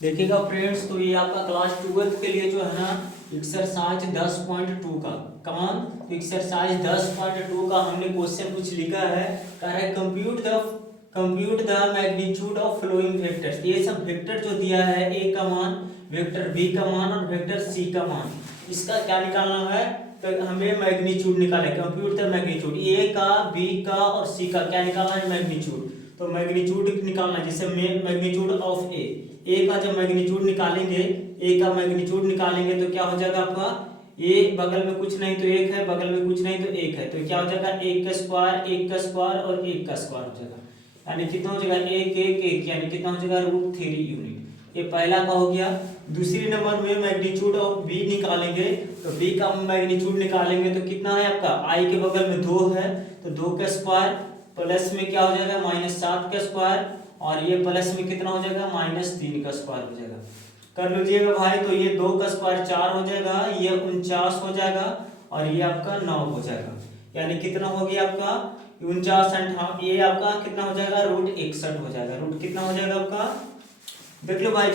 देखिएगा फ्रेंड्स, तो ये आपका क्लास 12 के लिए जो है ना एक्सरसाइज 10.2 का कमान एक्सरसाइज 10.2 का हमने क्वेश्चन कुछ लिखा है। कह रहा है compute the magnitude of flowing vectors. ये सब वेक्टर जो दिया है, ए का मान, वेक्टर बी का मान और वेक्टर सी का मान, इसका क्या निकालना है? तो हमें मैग्नीट्यूड निकालना है। कंप्यूट द मैग्नीट्यूड ए का, बी का और सी का क्या निकालना है? मैग्नीट्यूड। तो मैग्नीट्यूड निकालना है, जैसे मैग्नीट्यूड ऑफ ए का जब मैग्नीट्यूड निकालेंगे, ए का मैग्नीट्यूड निकालेंगे तो क्या हो जाएगा आपका? ए बगल में कुछ नहीं तो एक है, बगल में कुछ नहीं तो एक है, तो क्या हो जाएगा? एक का स्क्वायर, एक का स्क्वायर और एक का स्क्वायर हो जाएगा। यानी कितना हो जाएगा? एक एक एक, यानी कितना हो जाएगा? √3 यूनिट। ये पहला का हो गया। दूसरी नंबर में मैग्नीट्यूड ऑफ बी निकालेंगे, तो बी का मैग्नीट्यूड निकालेंगे तो कितना है आपका? आई के बगल में 2 है, तो 2 का स्क्वायर प्लस में क्या हो जाएगा? -7 का स्क्वायर, और ये प्लस में कितना हो जाएगा? -3 का स्क्वायर हो जाएगा। कर लीजिएगा भाई, तो ये 2 का स्क्वायर 4 हो जाएगा, ये 49 हो जाएगा और ये आपका 9 हो जाएगा। यानी कितना हो गया आपका? 49 ये आपका कितना हो जाएगा? √61 हो जाएगा। रूट कितना हो जाएगा आपका? देख लो भाई,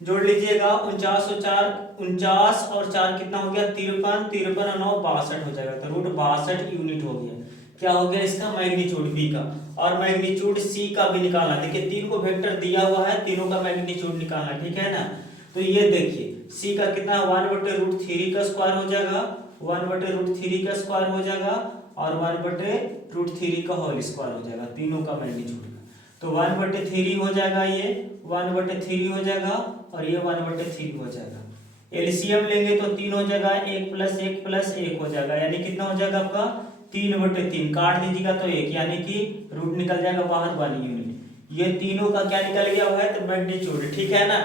जोड़ लीजिएगा। 49 और 4, 49 और 4 कितना हो गया? 53, 53 और 9 62 हो जाएगा। तो √62 यूनिट हो गया। क्या हो गया इसका? मैग्नीट्यूड बी का। और मैग्नीट्यूड सी का भी निकालना। देखिए 3 को वेक्टर दिया हुआ है, तीनों का मैग्नीट्यूड निकालना, ठीक है ना? तो ये देखिए सी का कितना? 1/√3 का स्क्वायर हो जाएगा, 1/√3 का स्क्वायर हो जाएगा और 1/√3 का होल स्क्वायर हो जाएगा, तीनों का मैग्नीट्यूड। तो 1/3 हो जाएगा, ये 1/3 हो जाएगा और ये 1/3 हो जाएगा। एलसीएम लेंगे तो 3 हो जाएगा, 1 + 1 + 1 हो जाएगा, यानी कितना हो जाएगा आपका? 3/3। काट दीजिएगा तो 1, यानी कि रूट निकल जाएगा बाहर 1 यूनिट। ये तीनों का क्या निकल गया हुआ है? तो मैग्नीट्यूड, ठीक है ना?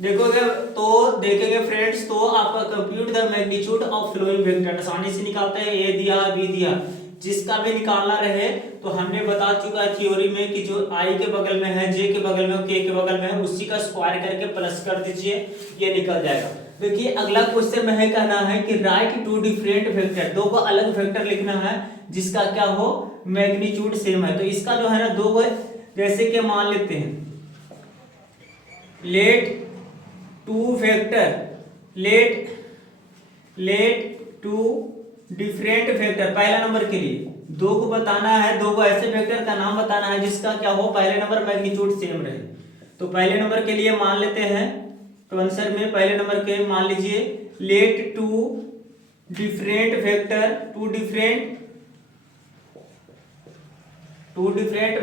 देखोगे तो देखेंगे फ्रेंड्स, तो आपका compute the magnitude of flowing vector आसानी से निकालते हैं। ए दिया, बी दिया, जिसका भी निकालना रहे तो हमने बता चुका है थ्योरी में कि जो आई के बगल में है, जे के बगल में, के के बगल में है, उसी का स्क्वायर करके प्लस कर दीजिए, ये निकल जाएगा। देखिए अगला क्वेश्चन में है, कहना है कि राइट 2 डिफरेंट वेक्टर, 2 को अलग वेक्टर लिखना है जिसका क्या हो? मैग्नीट्यूड सेम है। तो इसका जो है ना 2 को जैसे कि मान लेते हैं, लेट 2 डिफरेंट वेक्टर, पहला नंबर के लिए 2 को बताना है, 2 को ऐसे वेक्टर का नाम बताना है जिसका क्या हो? पहले नंबर मैग्नीट्यूड सेम रहे। तो पहले नंबर के लिए मान लेते हैं, तो आंसर में पहले नंबर के मान लीजिए, लेट 2 डिफरेंट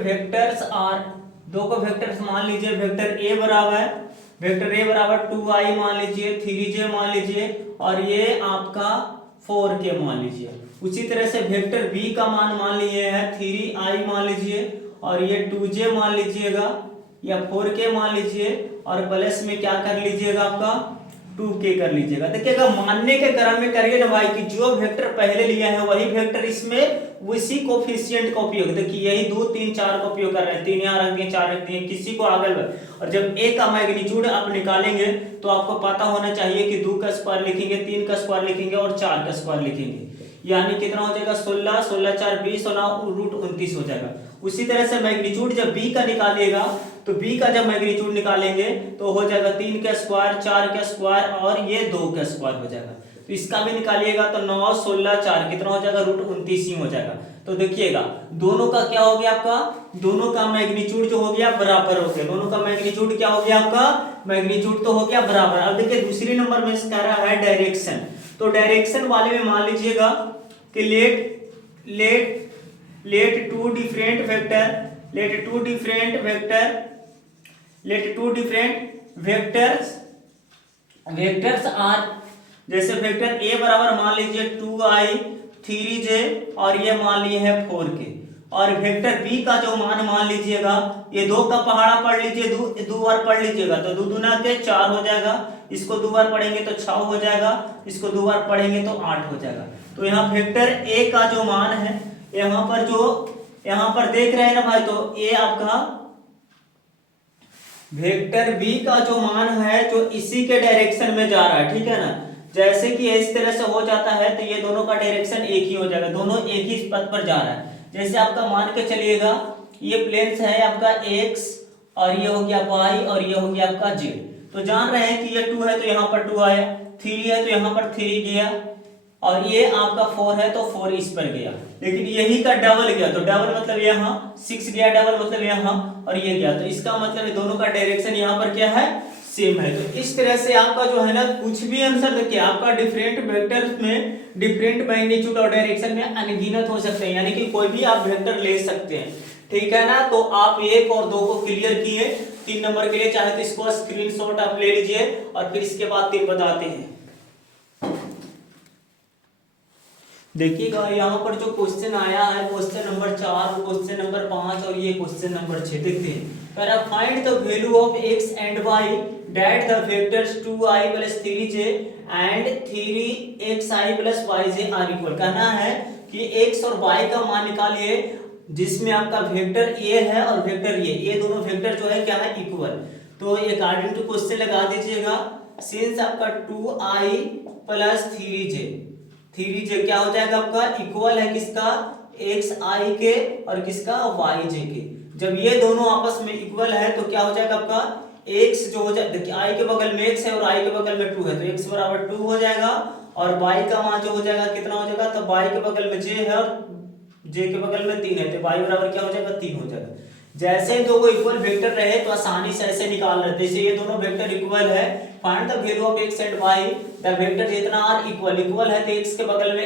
वेक्टर्स आर, 2 को वेक्टर्स मान लीजिए। वेक्टर ए बराबर 2i मान लीजिए, 3j मान लीजिए और ये आपका 4k मान लीजिए। उसी तरह से वेक्टर बी का मान लिए हैं 3i मान लीजिए और ये 2j मान लीजिएगा या 4k मान लीजिए और प्लस में क्या कर लीजिएगा? आपका 2k कर लीजिएगा। देखिएगा मानने के क्रम में करिए ना भाई कि जो वेक्टर पहले लिया है वही वेक्टर इसमें उसी कोफिशिएंट का उपयोग, देखिए यही 2 3 4 का उपयोग कर रहे हैं, 3 यहाँ रख दिए, 4 रख दिए, किसी को आगे और जब a का मैग्नीट्यूड आप निकालेंगे तो आपको पता होना चाहिए कि 2 का स्क्वायर लिखेंगे, 3 का स्क्वायर लिखेंगे और 4 का स्क्वायर लिखेंगे, यानी कितना हो जाएगा? 16, 16 4 20 और 9 √29 हो जाएगा। उसी तरह से मैग्नीट्यूड जब b का निकालिएगा तो b का जब मैग्नीट्यूड निकालेंगे तो हो जाएगा 3 का स्क्वायर, 4 का स्क्वायर और ये 2 का स्क्वायर हो जाएगा। तो इसका भी निकालिएगा तो 9 16 4 कितना हो जाएगा? √29 ही हो जाएगा। तो देखिएगा दोनों का क्या हो गया आपका? दोनों का मैग्नीट्यूड जो हो गया बराबर हो गया। दोनों का मैग्नीट्यूड क्या हो गया आपका? मैग्नीट्यूड तो हो गया बराबर। अब देखिए दूसरी नंबर में कह रहा है डायरेक्शन, तो डायरेक्शन वाले में मान लीजिएगा कि लेट 2 डिफरेंट वेक्टर्स आर, जैसे वेक्टर ए बराबर मान लीजिए 2i 3j और ये मान लिए है 4k, और वेक्टर बी का जो मान लीजिएगा, ये 2 का पहाड़ा पढ़ लीजिए, 2 बार पढ़ लीजिएगा तो 2 दूना के 4 हो जाएगा, इसको 2 बार पढ़ेंगे तो 6 हो जाएगा, इसको 2 बार पढ़ेंगे तो 8 हो जाएगा। तो यहाँ वेक्टर ए का जो मान है, यहाँ पर देख रहे हैं ना भाई, तो ए आपका वेक्टर बी का जो मान है जो इसी के डायरेक्शन में जा रहा है, ठीक है ना? जैसे कि इस तरह से हो जाता है तो ये दोनों का डायरेक्शन एक ही हो जाएगा, दोनों एक ही पथ पर जा रहा है। जैसे आपका मान के चलिएगा ये प्लेन्स है आपका x और ये हो गया y और ये हो गया आपका z। तो जान रहे हैं कि ये 2 है तो यहाँ पर 2 आया, 3 है तो यहाँ पर 3 गया, और ये आपका 4 है तो 4 इस पर गया। लेकिन यही का डबल गया तो डबल मतलब यहाँ 6 गया, डबल मतलब यहाँ, और ये गया, तो इसका मतलब दोनों का डायरेक्शन यहाँ पर क्या है, सेम है। तो इस तरह से आपका जो है ना कुछ भी आंसर देखिए आपका डिफरेंट वेक्टर्स में डिफरेंट मैग्नीट्यूड और डायरेक्शन में अनगिनत हो सकते हैं, यानी कि कोई भी आप वेक्टर ले सकते हैं, ठीक है ना। तो आप 1 और 2 को क्लियर किए, 3 नंबर के लिए चाहे तो इसको स्क्रीनशॉट आप ले लीजिए और फिर इसके बाद 3 बताते हैं। देखिएगा यहाँ पर जो क्वेश्चन आया है क्वेश्चन नंबर 4, क्वेश्चन नंबर 5 और ये क्वेश्चन नंबर 6 देखते हैं। Find the value of x and y that the vectors 2i + 3j and 3xi + yj are equal. कहना है कि x और y का मान निकालिए जिसमें आपका वेक्टर a है और वेक्टर ये दोनों वेक्टर जो है क्या है, इक्वल। तो अकॉर्डिंग टू क्वेश्चन लगा दीजिएगा, सिंस आपका 2i + 3j क्या हो जाएगा आपका, इक्वल है किसका, xi के और किसका, yj के। जब ये दोनों आपस में इक्वल है तो क्या हो जाएगा आपका, x जो हो जाए, देखिए i के बगल में x है और i के बगल में 2 है तो x बराबर 2 हो जाएगा, और y का मान जो हो जाएगा कितना हो जाएगा, तो y के बगल में j है और j के बगल में 3 है तो y बराबर क्या हो जाएगा, 3 हो जाएगा। जैसे ही दो को इक्वल वेक्टर रहे तो आसानी से ऐसे निकाल रहे, जैसे ये दोनों वेक्टर इक्वल है, find the value of x and y the vector जितना आर इक्वल है तो x के बगल में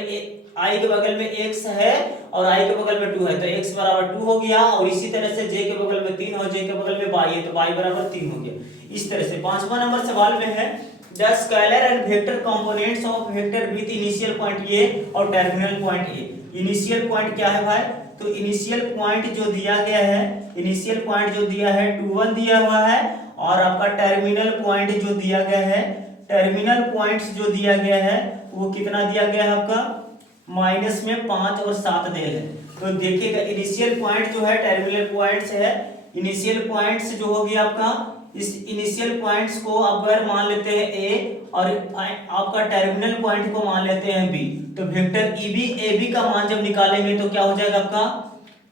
i के बगल में x है और i के बगल में 2 है तो x बराबर 2 हो गया, और इसी तरह से j के बगल में 3 और j के बगल में y है तो y बराबर 3 हो गया। इस तरह से 5वां नंबर सवाल में है the scalar and vector components of vector with initial point a और terminal point a। Initial point क्या है भाई, तो इनिशियल पॉइंट जो दिया गया है, इनिशियल पॉइंट जो दिया है 2 1 दिया हुआ है, और आपका टर्मिनल पॉइंट जो दिया गया है, टर्मिनल पॉइंट्स जो दिया गया है वो कितना दिया गया है आपका, माइनस में 5 और 7 दे है। तो देखिएगा इनिशियल पॉइंट जो है टर्मिनल पॉइंट्स है, इनिशियल पॉइंट्स जो हो गया आपका, इस इनिशियल पॉइंट्स को अगर मान लेते हैं a और आपका टर्मिनल पॉइंट को मान लेते हैं b, तो वेक्टर ab का मान जब निकालेंगे तो क्या हो जाएगा आपका,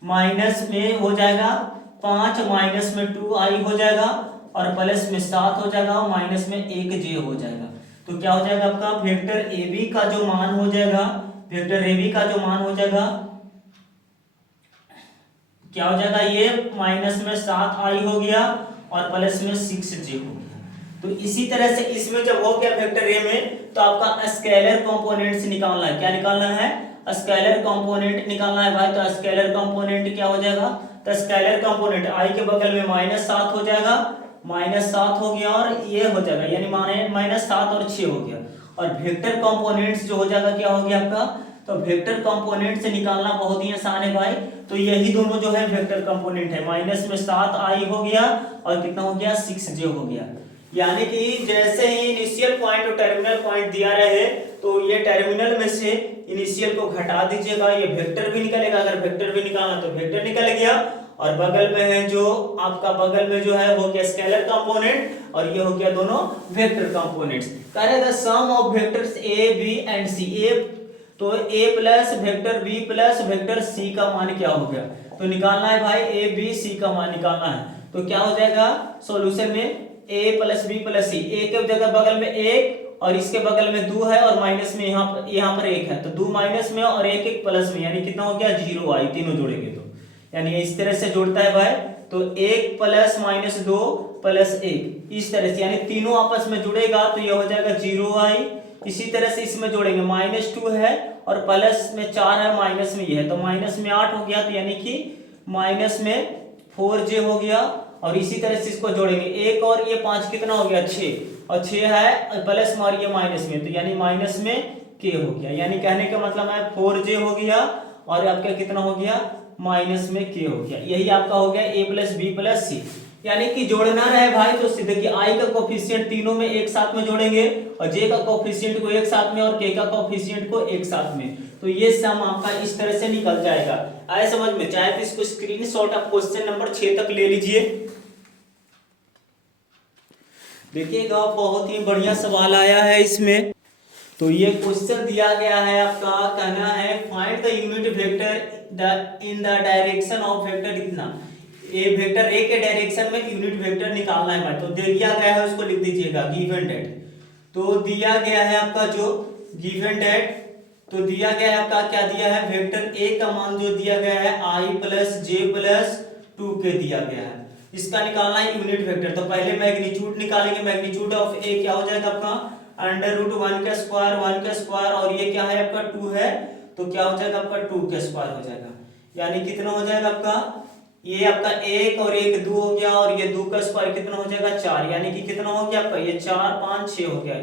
माइनस में हो जाएगा 5 माइनस में 2i हो जाएगा और प्लस में 7 हो जाएगा और माइनस में 1j हो जाएगा। तो क्या हो जाएगा आपका वेक्टर ab का जो मान हो जाएगा, वेक्टर ab का जो मान हो जाएगा क्या हो जाएगा, ये माइनस में 7i हो गया और प्लस में 6j हो गया। तो इसी तरह से इसमें जब हो गया वेक्टर ए में तो आपका स्केलर कंपोनेंट्स निकालना है, क्या निकालना है, स्केलर कंपोनेंट निकालना है भाई। तो स्केलर कंपोनेंट क्या हो जाएगा, तो स्केलर कंपोनेंट i के बगल में -7 हो जाएगा, -7 हो गया और ये हो जाएगा यानी -7 और 6 हो गया। और वेक्टर कंपोनेंट्स जो हो जाएगा क्या हो गया आपका, तो वेक्टर कंपोनेंट से निकालना बहुत ही आसान है भाई। तो यही दोनों जो है वेक्टर कंपोनेंट है, माइनस में 7i हो गया और कितना हो गया, 6j हो गया। यानी कि जैसे ही इनिशियल पॉइंट और टर्मिनल पॉइंट दिया रहे तो ये टर्मिनल में से इनिशियल को घटा दीजिएगा, ये वेक्टर भी निकलेगा, अगर वेक्टर भी निकालना तो वेक्टर निकल गया, और बगल में है जो आपका बगल में जो है वो गया स्केलर कंपोनेंट और ये हो गया दोनों वेक्टर कंपोनेंट्स। कह रहे the sum of vectors a b and c, तो a plus vector b plus vector c का मान क्या हो गया, तो निकालना है भाई a b c का मान निकालना है। तो क्या हो जाएगा सॉल्यूशन में a plus b plus c, a के जगह बगल में 1 और इसके बगल में 2 है और माइनस में यहाँ पर 1 है, तो 2 माइनस में और 1 1 प्लस में, यानी कितना हो गया 0i, तीनों जोड़ेंगे तो यानी इस तरह से जोड़ता है भाई। तो 1 प्लस -2 प्लस 1 इस तरह से, यानी तीनों आपस में जुड़ेगा तो ये हो जाएगा 0i। इसी तरह से इसमें जोड़ेंगे -2 है और प्लस में 4 है, माइनस में ये है तो माइनस में 8 हो गया, तो यानी कि माइनस में 4j हो गया। और इसी तरह से इसको जोड़ेंगे 1 और ये 5 कितना हो गया 6, और 6 है प्लस में और ये माइनस में, तो यानी माइनस में k हो गया। यानी कहने का मतलब है 4j हो गया और आपका कितना हो गया माइनस में k हो गया। यही आपका हो गया a plus b plus c। यानी कि जोड़ना रहे भाई तो सीधे कि i का कोफिशिएंट तीनों में एक साथ में जोड़ेंगे और j का कोफिशिएंट को एक साथ में और k का कोफिशिएंट को एक साथ में, तो ये सम आपका इस तरह से निकल जाएगा। आए समझ में, चाहे तो इसको स्क्रीनशॉट आप क्वेश्चन नंबर 6 तक ले लीजिए। देखिएगा बहुत ही बढ़िया सवाल आया है इसमें। तो ये क्वेश्चन दिया गया है आपका, कहना है find the unit vector in the direction of vector इतना। ए वेक्टर ए के डायरेक्शन में यूनिट वेक्टर निकालना है भाई। तो दे दिया गया है उसको लिख दीजिएगा गिवन डेट। तो दिया गया है आपका जो गिवन डेट, तो दिया गया है आपका क्या दिया है, वेक्टर ए का मान जो दिया गया है i प्लस जे प्लस 2 के दिया गया है। इसका निकालना है यूनिट वेक्टर। तो पहले मैग्नीट्यूड निकालेंगे। मैग्नीट्यूड ऑफ ए क्या हो जाएगा आपका अंडर रूट 1 का स्क्वायर और ये क्या है आपका 2 है, तो क्या हो जाएगा आपका 2 का स्क्वायर हो जाएगा। यानी कितना हो जाएगा आपका, ये आपका 1 और 1 2 हो गया और ये 2 का स्क्वायर कितना हो जाएगा 4, यानी कि कितना हो गया आपका ये 4 5 6 हो गया,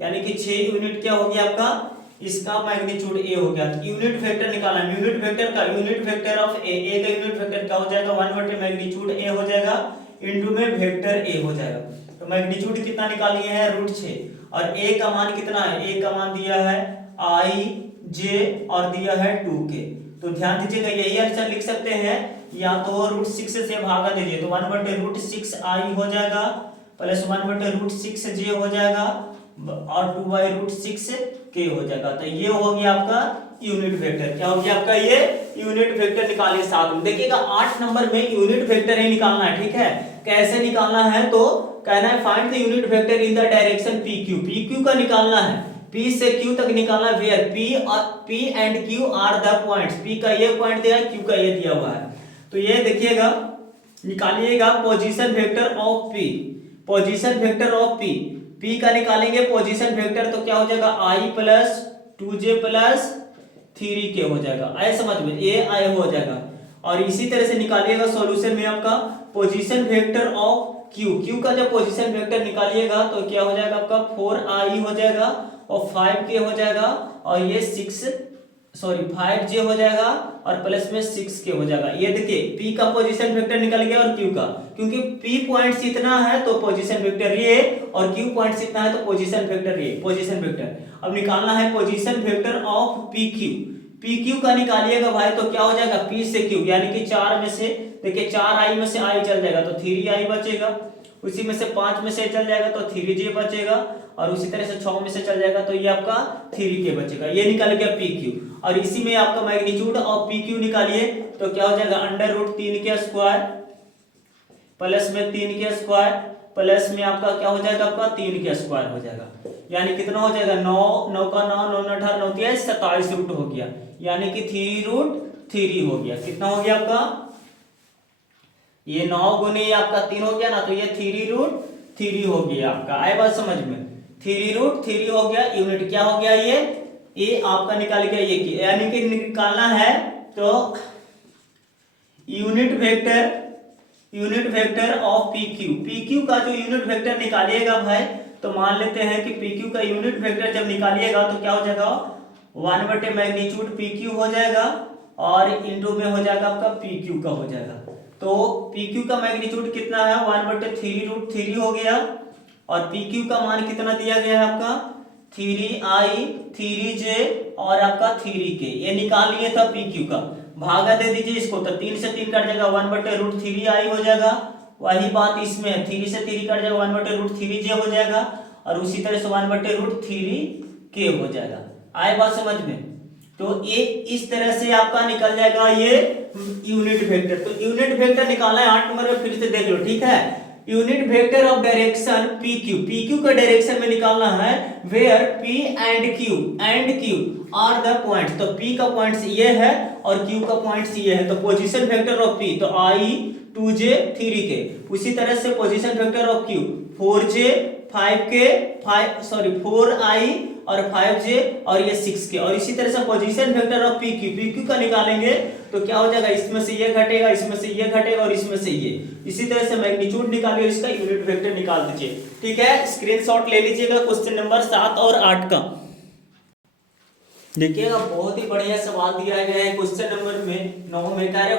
यानी कि 6 यूनिट क्या हो गया आपका, इसका मैग्नीट्यूड ए हो गया। तो यूनिट वेक्टर निकालना है। यूनिट वेक्टर का यूनिट वेक्टर ऑफ ए का यूनिट वेक्टर क्या हो जाएगा 1 बटे मैग्नीट्यूड ए हो जाएगा इनटू में वेक्टर ए हो जाएगा। तो मैग्नीट्यूड कितना निकालिए है √6 और ए का मान कितना है, ए का मान दिया है i j और दिया है 2 के। तो ध्यान दीजिएगा यही आंसर लिख सकते हैं, या तो √6 से भागा दीजिए तो 1 बटे √6 i हो जाएगा प्लस 1 बटे √6 j हो जाएगा और 2 बाई √6 के हो जाएगा। तो ये हो गया आपका यूनिट वेक्टर। क्या हो गया आपका ये यूनिट वेक्टर निकालिए साथ में। देखिएगा 8 नंबर में यूनिट वेक्टर ही निकालना है, ठीक है। कैसे निकालना है, तो कहना है find the unit vector in the direction PQ। PQ का निकालना है, P से Q तक निकालना है, where P and Q are the points. P का ये पॉइंट दिया है, Q का ये दिया हुआ है। तो ये देखिएगा निकालिएगा position vector of P। Position vector of P का निकालेंगे पोजीशन वेक्टर, तो क्या हो जाएगा i प्लस 2j प्लस 3 के हो जाएगा। ऐसे समझ में ये i हो जाएगा। और इसी तरह से निकालिएगा सॉल्यूशन में आपका पोजीशन वेक्टर ऑफ Q का जब पोजीशन वेक्टर निकालिएगा तो क्या हो जाएगा आपका 4i हो जाएगा और 5k हो जाएगा और ये 5j हो जाएगा और प्लस में 6k हो जाएगा। ये देखिए P का पोजीशन वेक्टर निकल गया और Q का, क्योंकि P पॉइंट्स इतना है तो पोजीशन वेक्टर ये और Q पॉइंट्स इतना है तो पोजीशन वेक्टर ये। पोजीशन वेक्टर अब निकालना है पोजीशन वेक्टर ऑफ PQ का निकालिएगा भाई, तो क्या हो जाएगा P से Q, यानी कि 4 में से देखिए 4i में से i चल जाएगा तो 3i बचेगा, उसी में से 5 में से चल जाएगा तो 3j बचेगा और उसी तरह से 6 में से चल जाएगा तो ये आपका 3k बचेगा। ये निकल गया PQ। और इसी में आपका मैग्नीट्यूड ऑफ PQ निकालिए तो क्या हो जाएगा अंडर रूट 3 के स्क्वायर प्लस में 3 के स्क्वायर प्लस में आपका क्या हो जाएगा आपका 3 के स्क्वायर हो जाएगा, यानी कितना हो जाएगा 9 का 9 9 18 9 27 रूट हो गया, यानी कि 3√3 हो गया। कितना हो गया आपका, ये 9 गुने आपका 3 हो गया ना, तो ये 3√3 हो गया आपका। आए बात समझ में, 3√3 हो गया। यूनिट क्या हो गया ये आपका निकाल गया ये, यानी कि निकालना है तो यूनिट वेक्टर ऑफ PQ का जो यूनिट वेक्टर निकालिएगा भाई, तो मान लेते हैं कि PQ का यूनिट वेक्टर जब निकालिएगा तो क्या हो जाएगा 1 बटे मैग्नीट्यूड PQ हो जाएगा और इनटू में हो जाएगा आपका PQ का हो जाएगा। तो PQ का मैग्नीट्यूड कितना है 1 बटे 3√3 हो गया और PQ का मान कितना दिया गया है आपका 3i 3j और आपका 3k। ये निकाल लिए था PQ का, भागा दे दीजिए इसको तो 3 से 3 कट जाएगा 1 बटे √3i हो जाएगा। वही बात इसमें 3 से 3 कट जाएगा 1 बटे √3j हो जाएगा और उसी तरह से 1 बटे √3k हो जाएगा। आए बात समझ में, तो ये इस तरह से आपका निकल जाएगा ये यूनिट वेक्टर। तो यूनिट वेक्टर निकालना है 8 नंबर में, फिर से देख लो, ठीक है। Unit vector of direction PQ का डायरेक्शन में निकालना है where P and Q are the points. तो P का पॉइंट्स ये है और Q का पॉइंट्स ये है, तो पोजीशन वेक्टर ऑफ P तो i 2j 3k। उसी तरह से position vector of Q 4j 5k 4i और 5j और ये 6k। और इसी तरह से पोजीशन वेक्टर ऑफ PQ का निकालेंगे तो क्या हो जाएगा, इसमें से ये घटेगा, इसमें से ये घटेगा और इसमें से ये। इसी तरह से मैग्नीट्यूड निकालिए, इसका यूनिट वेक्टर निकाल दीजिए, ठीक है। स्क्रीनशॉट ले लीजिएगा क्वेश्चन नंबर 7 और 8 का। देखिएगा बहुत ही बढ़िया सवाल दिया गया है क्वेश्चन नंबर में 9 में, कह रहे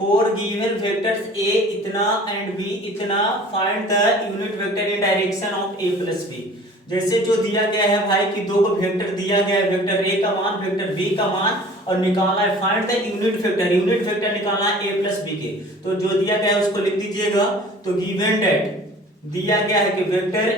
4 गिवन वेक्टर्स A इतना एंड B इतना, find the unit vector in direction of A plus B। जैसे जो दिया गया है भाई कि दो को वेक्टर दिया गया है, वेक्टर A का मान वेक्टर B का मान, और निकालना है फाइंड द यूनिट वेक्टर निकालना है A प्लस B के। तो जो दिया गया है उसको लिख दीजिएगा। तो गिवन डेट दिया गया है कि वेक्टर